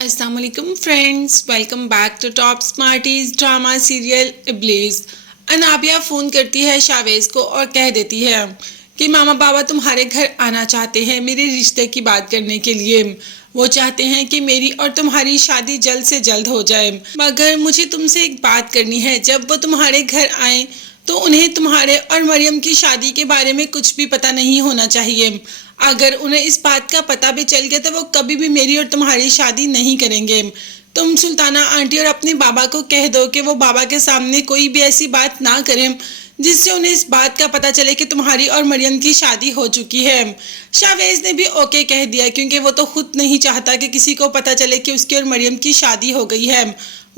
अस्सलाम वालेकुम friends, welcome back to top smarties drama serial Iblees. Anabia phone करती है शावेज़ को और कह देती है कि मामा बाबा तुम्हारे घर आना चाहते हैं मेरे रिश्ते की बात करने के लिए। वो चाहते हैं कि मेरी और तुम्हारी शादी जल्द से जल्द हो जाए, मगर मुझे तुमसे एक बात करनी है। जब वो तुम्हारे घर आए तो उन्हें तुम्हारे और मरियम की शादी के बारे में कुछ भी पता नहीं होना चाहिए। अगर उन्हें इस बात का पता भी चल गया तो वो कभी भी मेरी और तुम्हारी शादी नहीं करेंगे। तुम सुल्ताना आंटी और अपने बाबा को कह दो कि वो बाबा के सामने कोई भी ऐसी बात ना करें जिससे उन्हें इस बात का पता चले कि तुम्हारी और मरियम की शादी हो चुकी है। शावेज ने भी ओके कह दिया, क्योंकि वो तो खुद नहीं चाहता कि किसी को पता चले कि उसकी और मरियम की शादी हो गई है।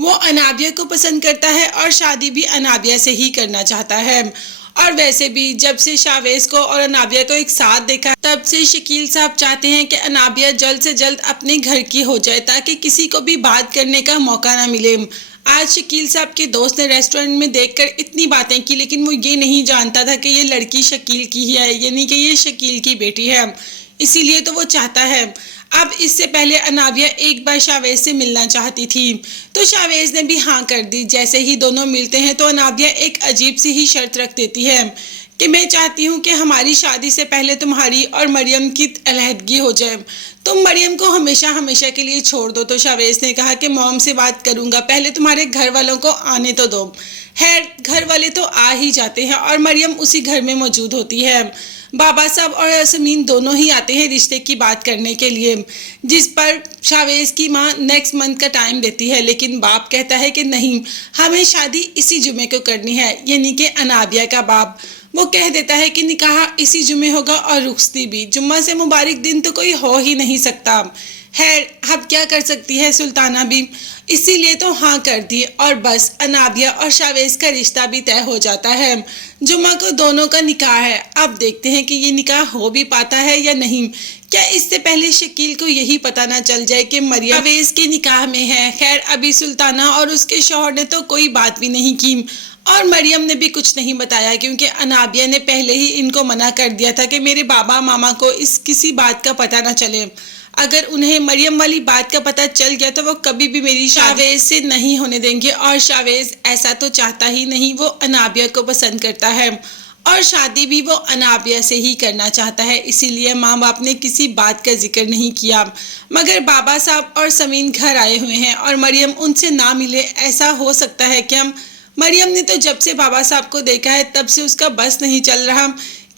वो अनाबिया को पसंद करता है और शादी भी अनाबिया से ही करना चाहता है। और वैसे भी जब से शावेज को और अनाबिया को एक साथ देखा तब से शकील साहब चाहते हैं कि अनाबिया जल्द से जल्द अपने घर की हो जाए, ताकि किसी को भी बात करने का मौका ना मिले। आज शकील साहब के दोस्त ने रेस्टोरेंट में देखकर इतनी बातें की, लेकिन वो ये नहीं जानता था कि ये लड़की शकील की ही है, यानी कि ये शकील की बेटी है। इसीलिए तो वो चाहता है। अब इससे पहले अनाबिया एक बार शावेज से मिलना चाहती थी, तो शावेज ने भी हाँ कर दी। जैसे ही दोनों मिलते हैं तो अनाबिया एक अजीब सी ही शर्त रख देती है कि मैं चाहती हूँ कि हमारी शादी से पहले तुम्हारी और मरियम की अलहदगी हो जाए, तुम मरियम को हमेशा हमेशा के लिए छोड़ दो। तो शावेज ने कहा कि मॉम से बात करूँगा, पहले तुम्हारे घर वालों को आने तो दो। खैर, घर वाले तो आ ही जाते हैं और मरियम उसी घर में मौजूद होती है। बाबा साहब और यास्मीन दोनों ही आते हैं रिश्ते की बात करने के लिए, जिस पर शावेज की माँ नेक्स्ट मंथ का टाइम देती है, लेकिन बाप कहता है कि नहीं, हमें शादी इसी जुमे को करनी है, यानी कि अनाबिया का बाप। वो कह देता है कि निकाह इसी जुमे होगा और रुखसती भी, जुम्मा से मुबारक दिन तो कोई हो ही नहीं सकता। खैर, अब क्या कर सकती है सुल्ताना भी, इसीलिए तो हाँ कर दी और बस अनाबिया और शावेज का रिश्ता भी तय हो जाता है। जुम्मा को दोनों का निकाह है। अब देखते हैं कि ये निकाह हो भी पाता है या नहीं। क्या इससे पहले शकील को यही पता ना चल जाए कि मरियम शावेज के निकाह में है। खैर, अभी सुल्ताना और उसके शौहर ने तो कोई बात भी नहीं की और मरियम ने भी कुछ नहीं बताया, क्योंकि अनाबिया ने पहले ही इनको मना कर दिया था कि मेरे बाबा मामा को इस किसी बात का पता ना चले। अगर उन्हें मरियम वाली बात का पता चल गया तो वो कभी भी मेरी शावेज से नहीं होने देंगे। और शावेज ऐसा तो चाहता ही नहीं, वो अनाबिया को पसंद करता है और शादी भी वो अनाबिया से ही करना चाहता है। इसीलिए माँ बाप ने किसी बात का जिक्र नहीं किया। मगर बाबा साहब और समीन घर आए हुए हैं और मरियम उनसे ना मिले, ऐसा हो सकता है क्या? मरियम ने तो जब से बाबा साहब को देखा है तब से उसका बस नहीं चल रहा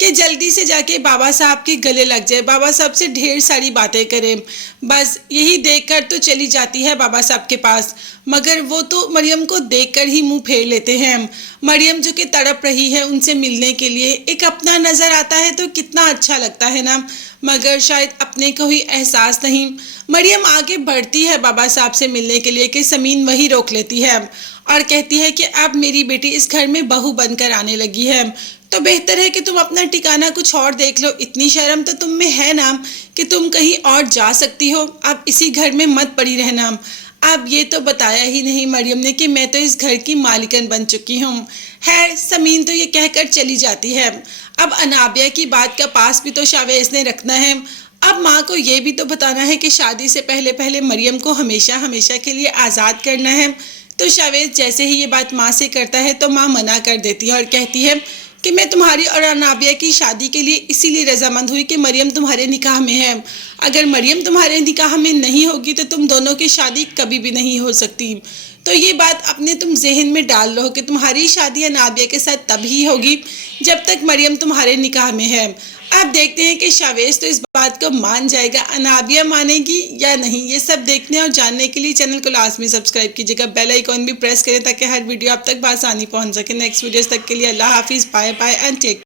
कि जल्दी से जाके बाबा साहब के गले लग जाए, बाबा साहब से ढेर सारी बातें करें। बस यही देखकर तो चली जाती है बाबा साहब के पास, मगर वो तो मरियम को देखकर ही मुंह फेर लेते हैं। मरियम जो कि तड़प रही है उनसे मिलने के लिए, एक अपना नज़र आता है तो कितना अच्छा लगता है ना, मगर शायद अपने को ही एहसास नहीं। मरियम आगे बढ़ती है बाबा साहब से मिलने के लिए कि समीन वही रोक लेती है और कहती है कि अब मेरी बेटी इस घर में बहू बनकर आने लगी है, तो बेहतर है कि तुम अपना ठिकाना कुछ और देख लो। इतनी शर्म तो तुम में है ना कि तुम कहीं और जा सकती हो, अब इसी घर में मत पड़ी रहना। अब ये तो बताया ही नहीं मरियम ने कि मैं तो इस घर की मालिकन बन चुकी हूँ। खैर, समीन तो ये कहकर चली जाती है। अब अनाबिया की बात का पास भी तो शावेज ने रखना है। अब माँ को ये भी तो बताना है कि शादी से पहले पहले मरियम को हमेशा हमेशा के लिए आज़ाद करना है। तो शावेज जैसे ही ये बात माँ से करता है तो माँ मना कर देती है और कहती है कि मैं तुम्हारी और अनाबिया की शादी के लिए इसीलिए रजामंद हुई कि मरियम तुम्हारे निकाह में है। अगर मरियम तुम्हारे निकाह में नहीं होगी तो तुम दोनों की शादी कभी भी नहीं हो सकती। तो ये बात अपने तुम जहन में डाल लो कि तुम्हारी शादी अनाबिया के साथ तभी होगी जब तक मरियम तुम्हारे निकाह में है। अब देखते हैं कि शावेज तो इस बात को मान जाएगा, अनाबिया मानेगी या नहीं। ये सब देखने और जानने के लिए चैनल को लाजमी सब्सक्राइब कीजिएगा, बेल आइकॉन भी प्रेस करें ताकि हर वीडियो आप तक बआसानी पहुंच सके। नेक्स्ट वीडियोस तक के लिए अल्लाह हाफिज़, बाय बाय एंड टेक